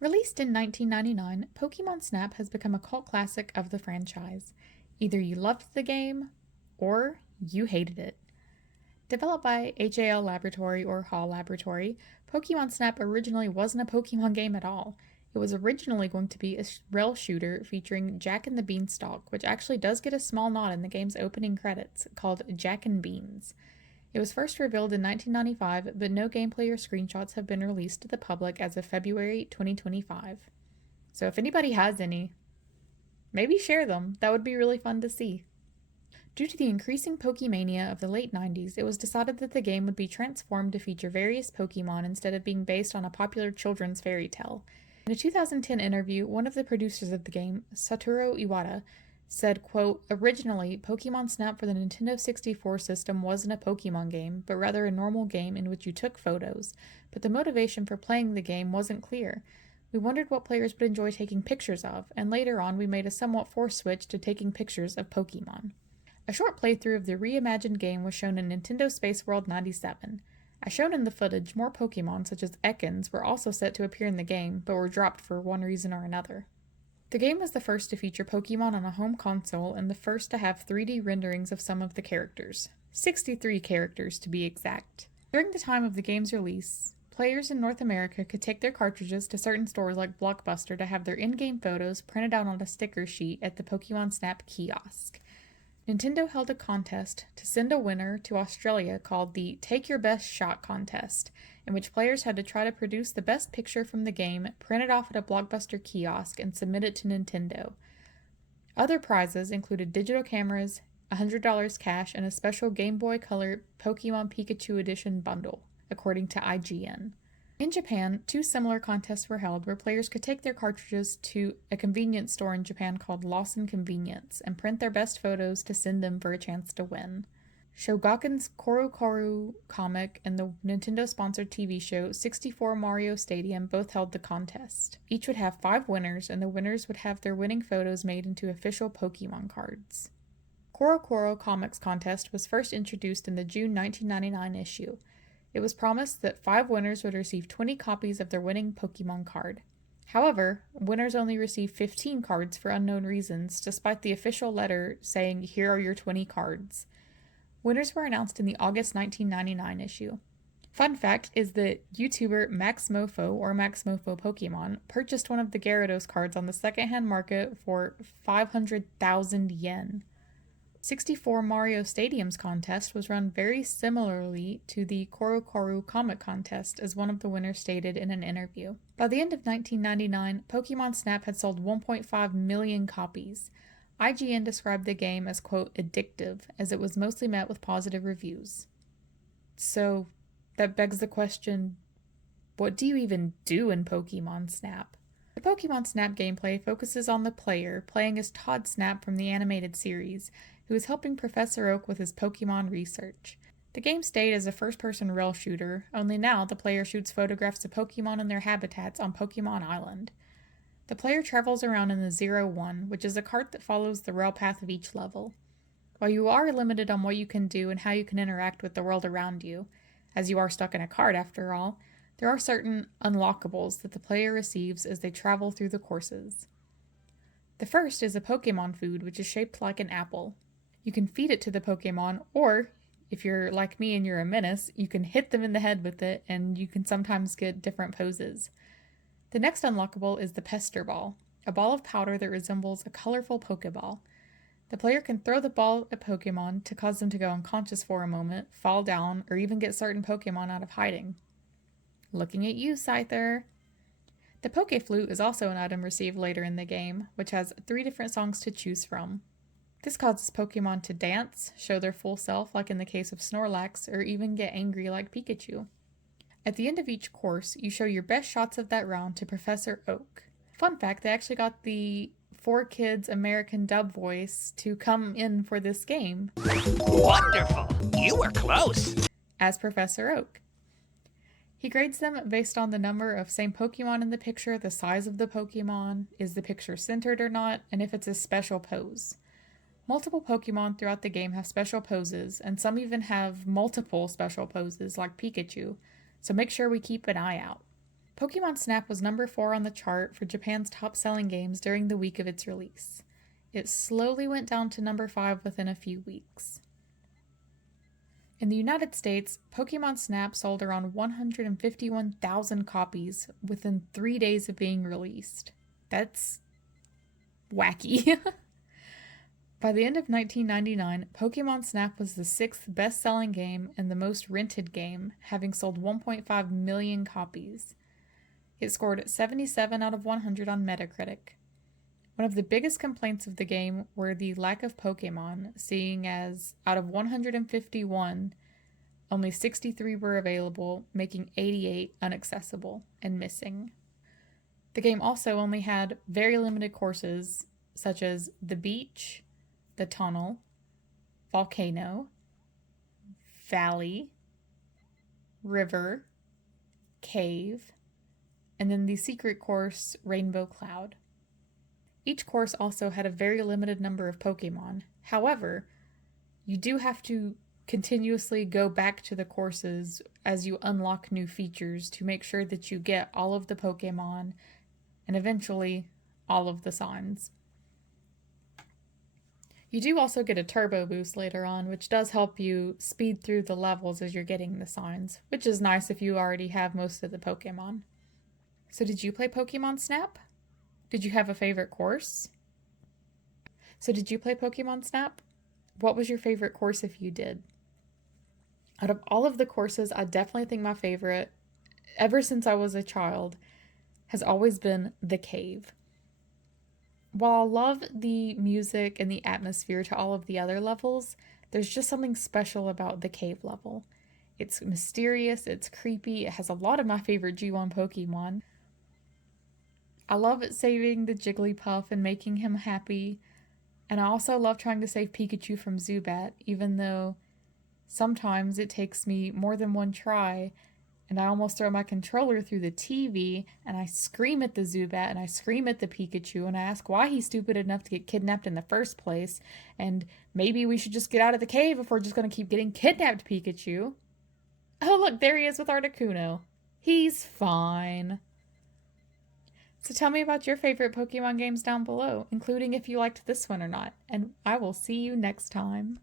Released in 1999, Pokemon Snap has become a cult classic of the franchise. Either you loved the game, or you hated it. Developed by HAL Laboratory or HAL Laboratory, Pokemon Snap originally wasn't a Pokemon game at all. It was originally going to be a rail shooter featuring Jack and the Beanstalk, which actually does get a small nod in the game's opening credits, called Jack and Beans. It was first revealed in 1995, but no gameplay or screenshots have been released to the public as of February 2025. So if anybody has any, maybe share them. That would be really fun to see. Due to the increasing Pokemania of the late 90s, it was decided that the game would be transformed to feature various Pokemon instead of being based on a popular children's fairy tale. In a 2010 interview, one of the producers of the game, Satoru Iwata, said, quote, "Originally, Pokemon Snap for the Nintendo 64 system wasn't a Pokemon game, but rather a normal game in which you took photos, but the motivation for playing the game wasn't clear. We wondered what players would enjoy taking pictures of, and later on we made a somewhat forced switch to taking pictures of Pokemon." A short playthrough of the reimagined game was shown in Nintendo Space World 97. As shown in the footage, more Pokemon, such as Ekans, were also set to appear in the game, but were dropped for one reason or another. The game was the first to feature Pokemon on a home console and the first to have 3D renderings of some of the characters. 63 characters to be exact. During the time of the game's release, players in North America could take their cartridges to certain stores like Blockbuster to have their in-game photos printed out on a sticker sheet at the Pokemon Snap kiosk. Nintendo held a contest to send a winner to Australia called the Take Your Best Shot contest, in which players had to try to produce the best picture from the game, print it off at a Blockbuster kiosk, and submit it to Nintendo. Other prizes included digital cameras, $100 cash, and a special Game Boy Color Pokemon Pikachu Edition bundle, according to IGN. In Japan, two similar contests were held where players could take their cartridges to a convenience store in Japan called Lawson Convenience and print their best photos to send them for a chance to win. Shogakukan's Koru Koru comic and the Nintendo-sponsored TV show 64 Mario Stadium both held the contest. Each would have 5 winners, and the winners would have their winning photos made into official Pokemon cards. Koru Koru Comics contest was first introduced in the June 1999 issue. It was promised that 5 winners would receive 20 copies of their winning Pokemon card. However, winners only received 15 cards for unknown reasons, despite the official letter saying, "Here are your 20 cards." Winners were announced in the August 1999 issue. Fun fact is that YouTuber Max Mofo, or Max Mofo Pokemon, purchased one of the Gyarados cards on the secondhand market for 500,000 yen. 64 Mario Stadium's contest was run very similarly to the Koru Koru comic contest, as one of the winners stated in an interview. By the end of 1999, Pokemon Snap had sold 1.5 million copies. IGN described the game as, quote, addictive, as it was mostly met with positive reviews. So, that begs the question, what do you even do in Pokemon Snap? The Pokemon Snap gameplay focuses on the player, playing as Todd Snap from the animated series, who is helping Professor Oak with his Pokemon research. The game stayed as a first-person rail shooter, only now the player shoots photographs of Pokemon and their habitats on Pokemon Island. The player travels around in the 0-1, which is a cart that follows the rail path of each level. While you are limited on what you can do and how you can interact with the world around you, as you are stuck in a cart after all, there are certain unlockables that the player receives as they travel through the courses. The first is a Pokemon food, which is shaped like an apple. You can feed it to the Pokemon, or, if you're like me and you're a menace, you can hit them in the head with it, and you can sometimes get different poses. The next unlockable is the Pester Ball, a ball of powder that resembles a colorful Pokeball. The player can throw the ball at Pokemon to cause them to go unconscious for a moment, fall down, or even get certain Pokemon out of hiding. Looking at you, Scyther! The Poke Flute is also an item received later in the game, which has 3 different songs to choose from. This causes Pokemon to dance, show their full self like in the case of Snorlax, or even get angry like Pikachu. At the end of each course, you show your best shots of that round to Professor Oak. Fun fact, they actually got the 4Kids American dub voice to come in for this game. Wonderful! You were close! As Professor Oak. He grades them based on the number of same Pokemon in the picture, the size of the Pokemon, is the picture centered or not, and if it's a special pose. Multiple Pokemon throughout the game have special poses, and some even have multiple special poses like Pikachu, so make sure we keep an eye out. Pokemon Snap was number 4 on the chart for Japan's top-selling games during the week of its release. It slowly went down to number 5 within a few weeks. In the United States, Pokemon Snap sold around 151,000 copies within 3 days of being released. That's wacky. By the end of 1999, Pokemon Snap was the 6th best-selling game and the most rented game, having sold 1.5 million copies. It scored 77 out of 100 on Metacritic. One of the biggest complaints of the game were the lack of Pokemon, seeing as out of 151, only 63 were available, making 88 inaccessible and missing. The game also only had very limited courses, such as the beach, the tunnel, volcano, valley, river, cave, and then the secret course, Rainbow Cloud. Each course also had a very limited number of Pokemon. However, you do have to continuously go back to the courses as you unlock new features to make sure that you get all of the Pokemon and eventually all of the signs. You do also get a turbo boost later on, which does help you speed through the levels as you're getting the signs, which is nice if you already have most of the Pokemon. So did you play Pokemon Snap? Did you have a favorite course? What was your favorite course if you did? Out of all of the courses, I definitely think my favorite, ever since I was a child, has always been the cave. While I love the music and the atmosphere to all of the other levels, there's just something special about the cave level. It's mysterious, it's creepy, it has a lot of my favorite G1 Pokemon. I love saving the Jigglypuff and making him happy, and I also love trying to save Pikachu from Zubat, even though sometimes it takes me more than one try, and I almost throw my controller through the TV, and I scream at the Zubat, and I scream at the Pikachu, and I ask why he's stupid enough to get kidnapped in the first place, and maybe we should just get out of the cave if we're just going to keep getting kidnapped, Pikachu. Oh look, there he is with Articuno. He's fine. So tell me about your favorite Pokemon games down below, including if you liked this one or not, and I will see you next time.